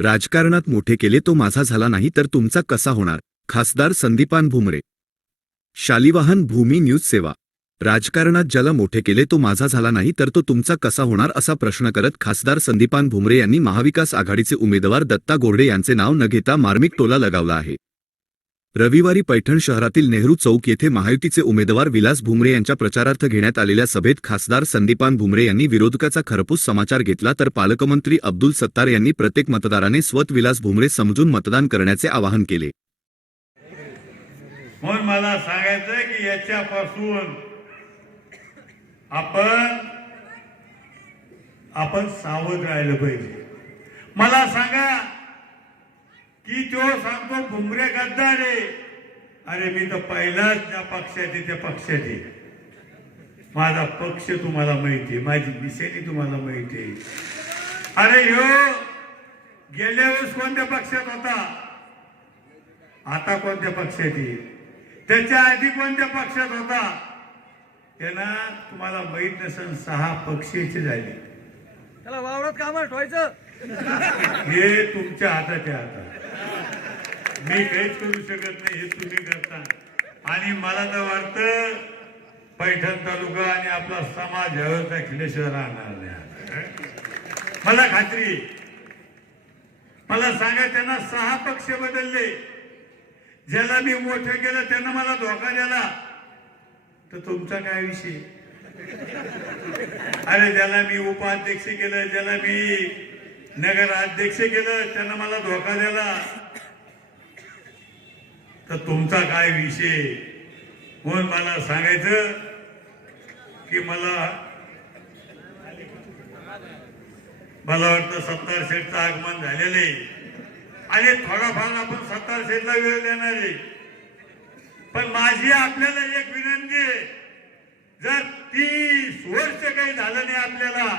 राजकारणात मोठे केले तो माझा झाला नाही तर तुमचा कसा होणार? खासदार संदीपान भुमरे. शालिवाहन भूमी न्यूज सेवा. राजकारणात ज्याला मोठे केले तो माझा झाला नाही तर तो तुमचा कसा होणार असा प्रश्न करत खासदार संदीपान भुमरे यांनी महाविकास आघाडीचे उमेदवार दत्ता गोर्डे यांचे नाव न घेता मार्मिक टोला लगावला आहे. रविवारी पैठण शहरातील नेहरू चौक येथे महायुतीचे उमेदवार विलास भुमरे यांच्या प्रचारार्थ घेण्यात आलेल्या सभेत खासदार संदीपान भुमरे यांनी विरोधकाचा खरपूस समाचार घेतला तर पालकमंत्री अब्दुल सत्तार यांनी प्रत्येक मतदाराने स्वत विलास भुमरे समजून मतदान करण्याचे आवाहन केले. म्हणून मला सांगायचंय की याच्यापासून आपण आपण सावध राहिलं पाहिजे. मला सांगा की तो सांगतो भुमरे गद्दार आहे. अरे मी तर पहिलाच ज्या पक्षात आहे त्या पक्षात आहे. माझा पक्ष तुम्हाला माहिती आहे माझी मिसेली तुम्हाला माहिती आहे. अरे ह्यो गेल्या वेळेस कोणत्या पक्षात होता? आता कोणत्या पक्षात आहे? त्याच्या आधी कोणत्या पक्षात होता? त्यांना तुम्हाला माहीत नसेल सहा पक्षाचे झाले. त्याला वावरात कामाला ठेवायचं. हे तुमच्या हातात. आहे आता मी काहीच करू शकत नाही हे तुम्ही करता. आणि मला तर वाटतं पैठण तालुका आणि आपला समाज ह्यावर दाखल्याशिवाय राहणार नाही आता. मला खात्री मला सांगा त्यांना सहा पक्ष बदलले. ज्याला मी मोठं केलं त्यानं मला धोका दिला. तर तुमचा काय विषय? अरे ज्याला मी उपाध्यक्ष केलं ज्याला मी नगराध्यक्ष केलं त्यानं मला धोका दिला. तर तुमचा काय विषय? म्हणून मला सांगायचं? की मला मला वाटतं सत्तार शेठचं आगमन झालेलं आहे. आणि थोडाफार आपण सत्तार शेठला वेळ देणार आहे. पण माझी आपल्याला एक विनंती आहे. जर तीस वर्ष काही झालं नाही आपल्याला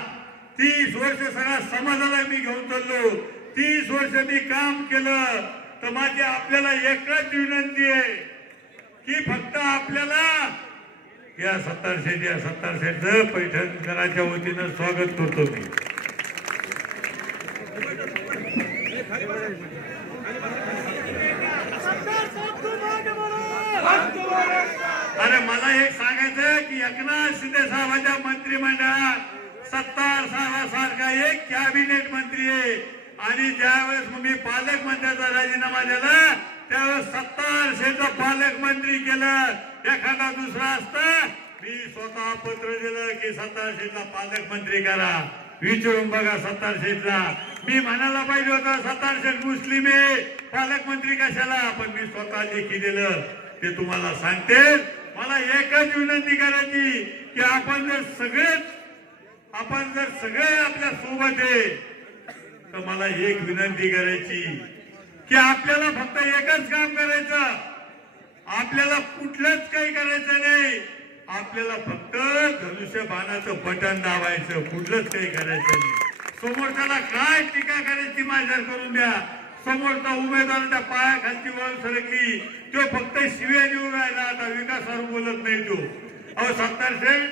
तीस वर्ष सगळ्या समाजाला मी घेऊन चाललो तीस वर्ष मी काम केलं तर माझी आपल्याला एकच विनंती आहे की फक्त आपल्याला या सत्तार शेठ या सत्तार शेठचं वतीनं स्वागत करतो मी. अरे मला हे सांगायचं की एकनाथ शिंदे साहेबांच्या मंत्रिमंडळात सत्तार साहेबासारखा एक कॅबिनेट मंत्री आहे. आणि ज्यावेळेस मी पालकमंत्र्याचा राजीनामा दिला त्यावेळेस सत्तर शेठ पालकमंत्री केलं. एखादा दुसरा असता मी स्वतः पत्र दिलं की सत्तार शेठला पालकमंत्री करा. विचारून बघा सत्तार मी म्हणायला पाहिजे होतं सत्तार शेठ मुस्लिम आहे पालकमंत्री कशाला? पण मी स्वतः लेखी दिलं. ते तुम्हाला सांगते. मला एकच विनंती करायची की आपण जर सगळेच आपण जर सगळे आपल्यासोबत आहे तर मला एक विनंती करायची की आपल्याला फक्त एकच काम करायचं. आपल्याला कुठलंच काही करायचं नाही. आपल्याला फक्त धनुष्य बाणाचं बटन दाबायचं कुठलंच काही करायचं नाही. समोरच्याला काय टीका करायची माझ्या करून द्या. समोरचा उमेदवाराच्या पायाखालची वळ सरकली. तो फक्त शिव्या देऊन राहिला आता विकासावर बोलत नाही तो. अहो सत्तार शेठ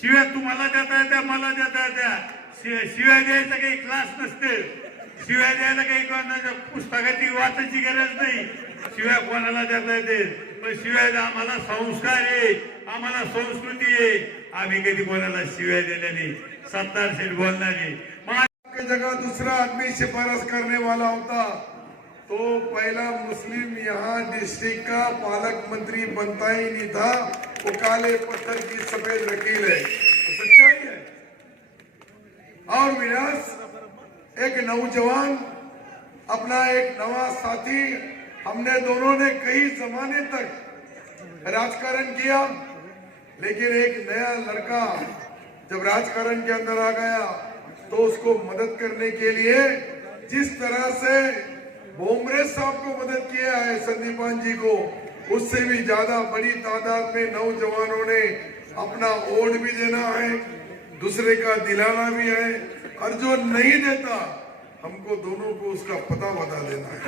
शिव्या तुम्हाला देता येत्या मला देता येत्या. शिव्या द्यायचा काही क्लास नसते. शिव्या द्यायला काही कोणाच्या पुस्तकाची वाचायची गरज नाही. शिव्या कोणाला देता येते? पण शिव्या आम्हाला संस्कार आहे. आम्हाला संस्कृती आहे. आम्ही कधी कोणाला शिव्या दिल्या नाही सत्तार शेठ बोलणार नाही. मग दुसरा जगह दूसरा आदमी शिफारस करने वाला होता. तो पहला मुस्लिम यहाँ डिस्ट्रिक्ट का पालक मंत्री बनता ही नहीं था. वो काले पत्थर की सफेद वकील है सच्चाई है? और विनाश एक नौजवान, अपना एक नवा साथी, हमने दोनों ने कई जमाने तक राजकारण किया, लेकिन एक नया लड़का जब राजकारण के अंदर आ गया तो उसको मदद करने के लिए जिस तरह से भोमरे साहब को मदद किया है संदीपान जी को, उससे भी ज़्यादा बड़ी तादाद में नौजवानों ने अपना वोट भी देना है। दूसरे का दिलाना भी है और जो नहीं देता, हमको दोनों को उसका पता बता देना है।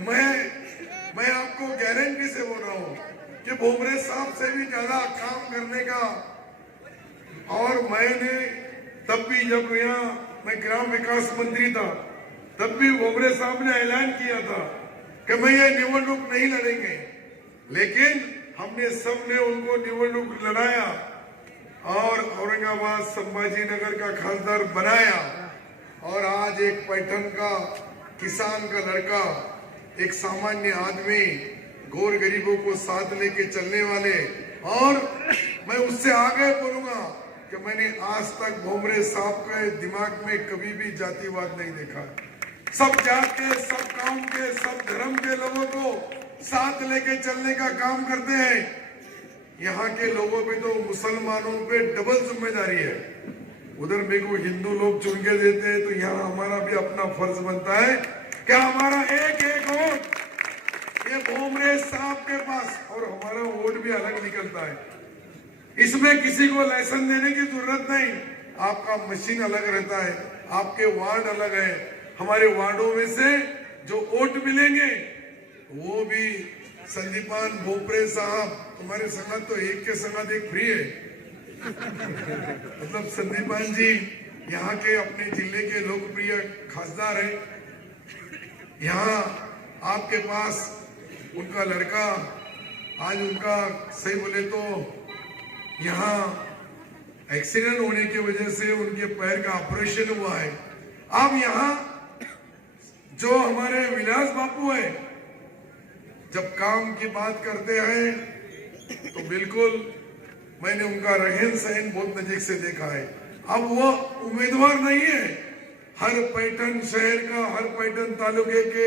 मैं मैं आपको गारंटी से बोल रहा हूँ कि भोमरे साहब से भी ज़्यादा काम करने का और मैंने तब भी जब यहाँ मैं ग्राम विकास मंत्री था, तब भी भोमरे साहब ने ऐलान किया था कि मैं ये निवडणूक नहीं लड़ेंगे। लेकिन हमने सबने उनको निवडणूक लड़ाया और औरंगाबाद संभाजी नगर का खासदार बनाया। और आज एक पैठन का, किसान का लड़का, एक सामान्य आदमी, गोर गरीबों को साथ लेके चलने वाले। और मैं उससे आगे बोलूँगा कि मैंने आज तक भोमरे साहब के दिमाग में कभी भी जातिवाद नहीं देखा। सब जात के, सब काम के, सब धर्म के लोगों को साथ लेके चलने का काम करते हैं। यहाँ के लोगों पे तो मुसलमानों पे डबल ज़िम्मेदारी है। उधर मेरे को हिंदू लोग चुन के देते हैं तो यहाँ हमारा भी अपना फ़र्ज़ बनता है। कि हमारा एक एक वोट? ये भोमरे साहब के पास, और हमारा वोट भी अलग निकलता है। इसमें किसी को लाइसेंस देने की ज़रूरत नहीं। आपका मशीन अलग रहता है, आपके वार्ड अलग है। हमारे वार्डों में से जो वोट मिलेंगे वो भी संदीपान भोपरे साहब, तुम्हारे संगत तो एक के संगत एक फ्री है। मतलब संदीपान जी, यहाँ के अपने ज़िले के लोकप्रिय खासदार हैं। यहाँ आपके पास उनका लड़का, आज उनका सही बोले तो यहाँ एक्सीडेंट होने की वजह से उनके पैर का ऑपरेशन हुआ है। अब यहाँ, जो हमारे विलास बापू है जब काम की बात करते हैं तो बिल्कुल मैंने उनका रहन सहन बहुत नजीक से देखा है। अब वो उम्मीदवार नहीं है। हर पैठन शहर का, हर पैठन तालुके के,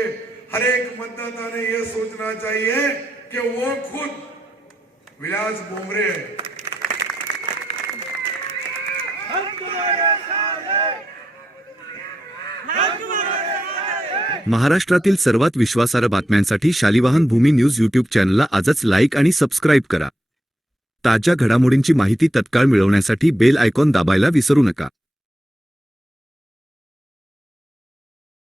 हर एक मतदाता ने यह सोचना चाहिए कि वो खुद विलास बोमरे है। महाराष्ट्रातील सर्वात विश्वासार्ह बातम्यांसाठी शालिवाहन भूमी न्यूज यूट्यूब चॅनलला आजच लाईक आणि सबस्क्राईब करा. ताज्या घडामोडींची माहिती तत्काळ मिळवण्यासाठी बेल आयकॉन दाबायला विसरू नका.